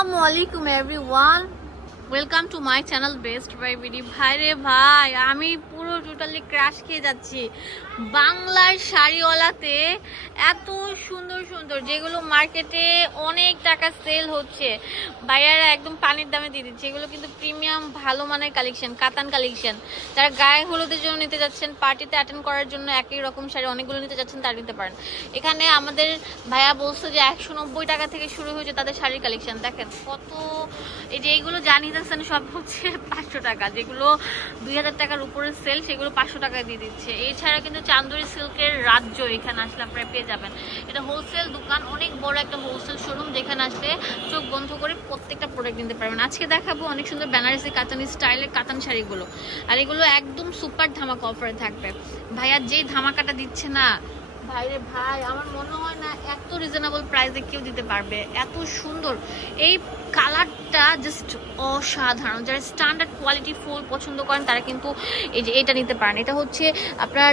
আসসালামু আলাইকুম everyone welcome to my channel best buy BD ভাই রে ভাই, আমি পুরো টোটালি ক্রাশ খেয়ে যাচ্ছি। বাংলার শাড়িওয়ালাতে এত সুন্দর সুন্দর, যেগুলো মার্কেটে অনেক টাকা সেল হচ্ছে। ভাইয়ারা একদম পানির দামে দিয়ে দিচ্ছে। এগুলো কিন্তু প্রিমিয়াম ভালো মানের কালেকশন কাতান কালেকশন যারা গায়ে হলুদের জন্য নিতে যাচ্ছেন পার্টিতে অ্যাটেন্ড করার জন্য একই রকম শাড়ি অনেকগুলো নিতে যাচ্ছেন, তারা নিতে পারেন। এখানে আমাদের ভাইয়া বলছে যে একশো নব্বই টাকা থেকে শুরু হয়েছে তাদের শাড়ির কালেকশন দেখেন কত, এই যে এইগুলো জানিয়েছেন সব হচ্ছে পাঁচশো টাকা। যেগুলো দুই হাজার টাকার উপরে সেল সেগুলো পাঁচশো টাকায় দিয়ে দিচ্ছে। এছাড়া কিন্তু চান্দুরি সিল্কের রাজ্য এখানে আসলে আপনারা পেয়ে যাবেন। এটা হোলসেল দোকান, অনেক বড় একটা হোলসেল শোরুম যেখানে আসলে চোখ বন্ধ করে প্রত্যেকটা প্রোডাক্ট নিতে পারবেন। আজকে দেখাবো অনেক সুন্দর বেনারসি কাতানি স্টাইলের কাতান শাড়িগুলো। আর এগুলো একদম সুপার ধামাকা অফারে থাকবে। ভাইয়া যে ধামাকাটা দিচ্ছে না ভাইরে ভাই, আমার মনে হয় না এত রিজনেবল প্রাইসে কেউ দিতে পারবে। এত সুন্দর। এই কালারটা জাস্ট অসাধারণ। যারা স্ট্যান্ডার্ড কোয়ালিটি ফুল পছন্দ করেন, তারা কিন্তু এই যে এটা নিতে পারেন। এটা হচ্ছে আপনার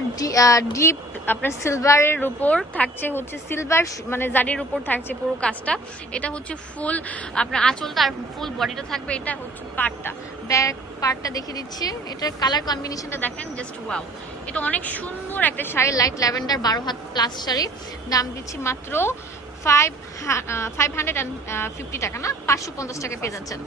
ডিপ আপনার সিলভারের উপর থাকছে হচ্ছে সিলভার মানে জারির উপর থাকছে পুরো কাজটা। এটা হচ্ছে ফুল, আপনার আঁচলটা আর ফুল বডিটা থাকবে, এটা হচ্ছে পাটটা। ব্যাক পার্টটা দেখিয়ে দিচ্ছি। এটার কালার কম্বিনেশনটা দেখেন জাস্ট ওয়াও এটা অনেক সুন্দর একটা শাড়ি লাইট ল্যাভেন্ডার বারো হাত প্লাস শাড়ি। দাম দিচ্ছি মাত্র five five hundred and fifty টাকা না? পাঁচশো পঞ্চাশ টাকা পেয়ে যাচ্ছেন।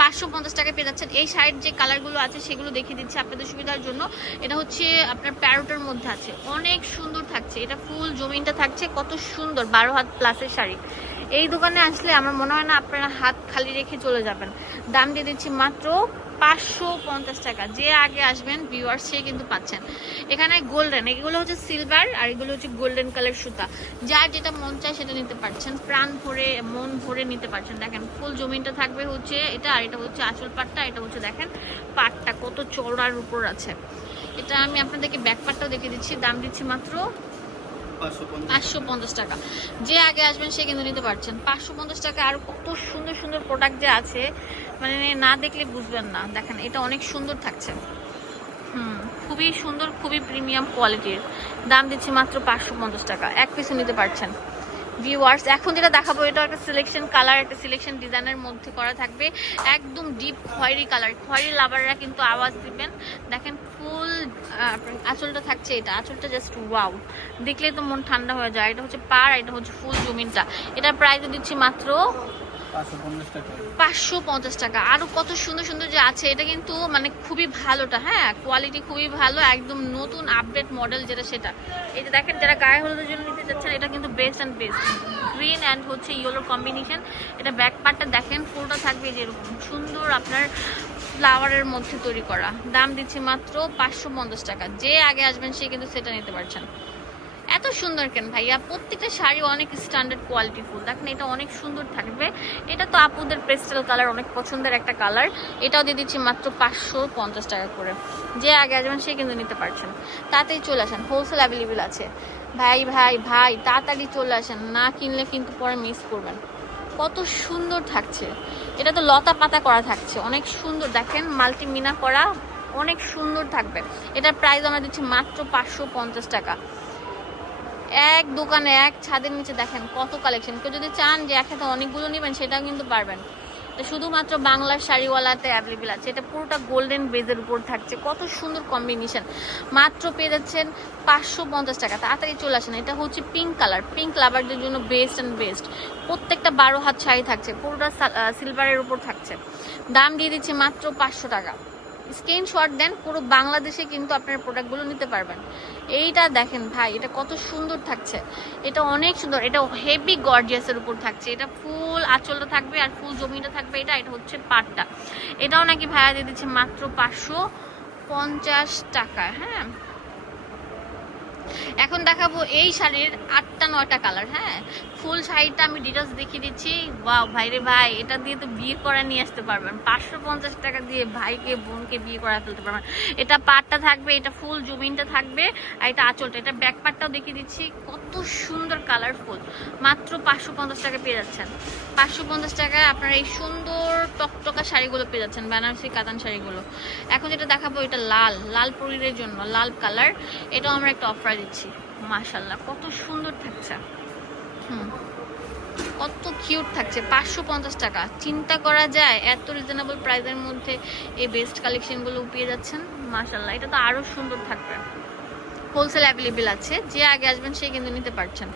পাঁচশো পঞ্চাশ টাকা পেয়ে যাচ্ছেন। এই শাড়ির যে কালারগুলো আছে, সেগুলো দেখিয়ে দিচ্ছি আপনাদের সুবিধার জন্য। এটা হচ্ছে আপনার প্যারোটার মধ্যে আছে। অনেক সুন্দর থাকছে। এটা ফুল জমিনটা থাকছে। কত সুন্দর বারো হাত প্লাসের শাড়ি। এই দোকানে আসলে আমার মনে হয় না আপনারা হাত খালি রেখে চলে যাবেন। দাম দিয়ে দিচ্ছি মাত্র পাঁচশো পঞ্চাশ টাকা। যে আগে আসবেন ভিউয়ার্স সে কিন্তু পাচ্ছেন। এখানে গোল্ডেন এগুলো হচ্ছে সিলভার আর এগুলো হচ্ছে গোল্ডেন কালার সুতা। যার যেটা মন চায় সেটা নিতে পারছেন। প্রাণ ভরে, মন ভরে নিতে পারছেন। দেখেন, ফুল জমিনটা থাকবে হচ্ছে এটা আর এটা হচ্ছে আঁচল পাটটা, এটা হচ্ছে দেখেন পাটটা কত চড়ার উপর আছে। এটা আমি আপনাদেরকে ব্যাক পাটটাও দেখে দিচ্ছি। দাম দিচ্ছি মাত্র পাঁচশো পঞ্চাশ টাকা। যে আগে আসবেন, সে কিন্তু নিতে পারছেন। পাঁচশো পঞ্চাশ টাকা আর কত সুন্দর সুন্দর প্রোডাক্ট যে আছে মানে না দেখলে বুঝবেন না। দেখেন, এটা অনেক সুন্দর থাকছে। হুম, খুবই সুন্দর, খুবই প্রিমিয়াম কোয়ালিটির দাম দিচ্ছি মাত্র পাঁচশো পঞ্চাশ টাকা। এক পিসও নিতে পারছেন। ভিউয়ার্স এখন যেটা দেখাবো, এটা একটা সিলেকশন কালার একটা সিলেকশন ডিজাইনের মধ্যে করা থাকবে। একদম ডিপ খয়েরি কালার খয়েরি লাভাররা কিন্তু আওয়াজ দিবেন। দেখেন ফুল আঁচলটা থাকছে এটা। আঁচলটা জাস্ট ওয়াও দেখলে তো মন ঠান্ডা হয়ে যায়। এটা হচ্ছে পার এটা হচ্ছে ফুল জমিনটা এটা প্রাইস দিচ্ছি মাত্র পাঁচশো পঞ্চাশ টাকা। আরও কত সুন্দর সুন্দর যে আছে, এটা কিন্তু মানে খুবই ভালোটা হ্যাঁ? কোয়ালিটি খুবই ভালো, একদম নতুন আপডেট মডেল যেটা সেটা। এই যে দেখেন, যারা গায়ে হলুদের জন্য নিতে যাচ্ছেন এটা কিন্তু best and best green and হচ্ছে ইয়েলোর কম্বিনেশন এটা ব্যাক পার্টটা দেখেন ফুলটা থাকবে যেরকম সুন্দর আপনার ফ্লাওয়ারের মধ্যে তৈরি করা। দাম দিচ্ছি মাত্র পাঁচশো পঞ্চাশ টাকা। যে আগে আসবেন, সে কিন্তু সেটা নিতে পারছেন। এত সুন্দর কেন ভাইয়া? প্রত্যেকটা শাড়ি অনেক স্ট্যান্ডার্ড কোয়ালিটি ফুল। দেখেন, এটা অনেক সুন্দর থাকবে। এটা তো আপুদের পেস্টেল কালার অনেক পছন্দের একটা কালার এটাও দিয়ে দিচ্ছি মাত্র পাঁচশো পঞ্চাশ টাকা করে। যে আগে আসবেন, সে কিন্তু নিতে পারছেন। তাতেই চলে আসেন হোলসেল অ্যাভেলেবেল আছে। ভাই ভাই ভাই, তাড়াতাড়ি চলে আসেন। না কিনলে কিন্তু পরে মিস করবেন। কত সুন্দর থাকছে। এটা তো লতা পাতা করা থাকছে। অনেক সুন্দর। দেখেন মাল্টি মিনা করা অনেক সুন্দর থাকবে। এটার প্রাইস আমরা দিচ্ছি মাত্র পাঁচশো পঞ্চাশ টাকা। এক দোকানে, এক ছাদের নিচে দেখেন কত কালেকশন কেউ যদি চান যে একসাথে অনেকগুলো নেবেন, সেটাও কিন্তু পারবেন। তো শুধুমাত্র বাংলার শাড়িওয়ালাতে অ্যাভেলেবেল আছে। এটা পুরোটা গোল্ডেন বেজের উপর থাকছে। কত সুন্দর কম্বিনেশন মাত্র পেয়ে যাচ্ছেন পাঁচশো পঞ্চাশ টাকা। তাড়াতাড়ি চলে আসেন। এটা হচ্ছে পিঙ্ক কালার পিঙ্ক লাভারদের জন্য বেস্ট অ্যান্ড বেস্ট প্রত্যেকটা বারো হাত শাড়ি থাকছে। পুরোটা সিলভারের উপর থাকছে। দাম দিয়ে দিচ্ছে মাত্র পাঁচশো টাকা। স্ক্রিনশট দেন, পুরো বাংলাদেশে কিন্তু আপনার প্রোডাক্টগুলো নিতে পারবেন। এইটা দেখেন ভাই, এটা কত সুন্দর থাকছে। এটা অনেক সুন্দর, এটা হেভি গর্জিয়াসের উপর থাকছে। এটা ফুল আঁচলটা থাকবে আর ফুল জমিটা থাকবে এটা এটা হচ্ছে পাটটা। এটাও নাকি ভাইয়া দিয়ে দিচ্ছে মাত্র পাঁচশো পঞ্চাশ টাকা হ্যাঁ? এখন দেখাবো এই শাড়ির আটটা, নয়টা কালার হ্যাঁ? ফুল শাড়িটা আমি ডিটেলস দেখিয়ে দিচ্ছি। বা ভাইরে ভাই, এটা দিয়ে তো বিয়ে করা নিয়ে আসতে পারবেন। পাঁচশো পঞ্চাশ টাকা দিয়ে ভাইকে, বোনকে বিয়ে করা ফেলতে পারবেন। এটা পাটটা থাকবে, এটা ফুল জমিনটা থাকবে, আর এটা আঁচলটা। এটা ব্যাক পার্টটাও দেখিয়ে দিচ্ছি। কত সুন্দর কালারফুল মাত্র পাঁচশো পঞ্চাশ টাকা পেয়ে যাচ্ছেন। পাঁচশো পঞ্চাশ টাকায় আপনারা এই সুন্দর টকটকা শাড়িগুলো পেয়ে যাচ্ছেন, বেনারসি, কাতান শাড়িগুলো। এখন যেটা দেখাবো, এটা লাল লাল পরিরের জন্য, লাল কালার। এটাও আমরা একটা অফার দিচ্ছি মাশাল্লাহ কত সুন্দর থাকছে। হুম, কত কিউট থাকছে, পাঁচশো পঞ্চাশ টাকা। চিন্তা করা যায়, এত রিজনেবল প্রাইসের মধ্যে এই বেস্ট কালেকশনগুলো পেয়ে যাচ্ছেন মাশাল্লাহ এটা তো আরও সুন্দর থাকবে। হোলসেল অ্যাভেলেবেল আছে, যে আগে আসবেন সে কিন্তু নিতে পারছেন।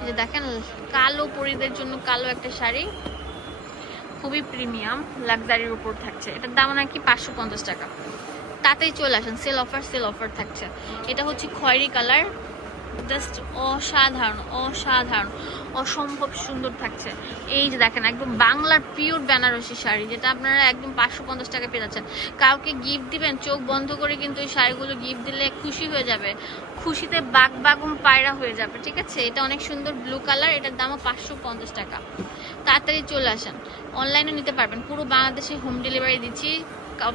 এই যে দেখেন, কালো পরিদের জন্য কালো একটা শাড়ি খুবই প্রিমিয়াম, লাক্সারির উপর থাকছে। এটার দাম নাকি পাঁচশো পঞ্চাশ টাকা। তাতেই চলে আসেন, সেল অফার সেল অফার থাকছে। এটা হচ্ছে খয়েরি কালার, জাস্ট অসাধারণ অসাধারণ, অসম্ভব সুন্দর থাকছে। এই যে দেখেন, একদম বাংলার পিওর বেনারসি শাড়ি, যেটা আপনারা একদম পাঁচশো পঞ্চাশ টাকা পেয়ে যাচ্ছেন। কাউকে গিফট দিবেন, চোখ বন্ধ করে কিন্তু এই শাড়িগুলো গিফট দিলে খুশি হয়ে যাবে। খুশিতে বাগ বাগুম পায়রা হয়ে যাবে, ঠিক আছে? এটা অনেক সুন্দর ব্লু কালার এটার দামও পাঁচশো পঞ্চাশ টাকা। তাড়াতাড়ি চলে আসেন। অনলাইনে নিতে পারবেন। পুরো বাংলাদেশে হোম ডেলিভারি দিচ্ছি।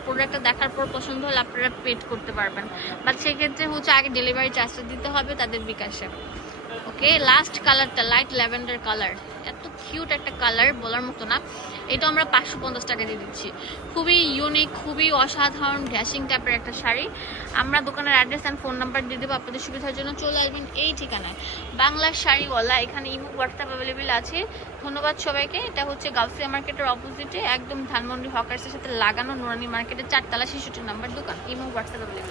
প্রোডাক্টটা দেখার পর পছন্দ হলে আপনারা পেড করতে পারবেন। বা সেক্ষেত্রে হচ্ছে আগে ডেলিভারি চার্জটা দিতে হবে তাদের বিকাশে। ওকে লাস্ট কালারটা লাইট ল্যাভেন্ডার কালার এত কিউট একটা কালার বলার মতো না। এটা আমরা পাঁচশো পঞ্চাশ টাকা দিয়ে দিচ্ছি। খুবই ইউনিক খুবই অসাধারণ ড্যাশিং টাইপের একটা শাড়ি। আমরা দোকানের অ্যাড্রেস অ্যান্ড ফোন নাম্বার দিয়ে দেবো আপনাদের সুবিধার জন্য। চলে আসবেন এই ঠিকানায়। বাংলার শাড়িওয়ালা, এখানে ইমো হোয়াটসঅ্যাপ অ্যাভেলেবেল আছে। ধন্যবাদ সবাইকে। এটা হচ্ছে গাউসিয়া মার্কেটের অপোজিটে একদম ধানমন্ডি হকার্সের সাথে লাগানো নুরানি মার্কেটের চারতলা শিশুটির নাম্বার দোকান। Imo WhatsApp available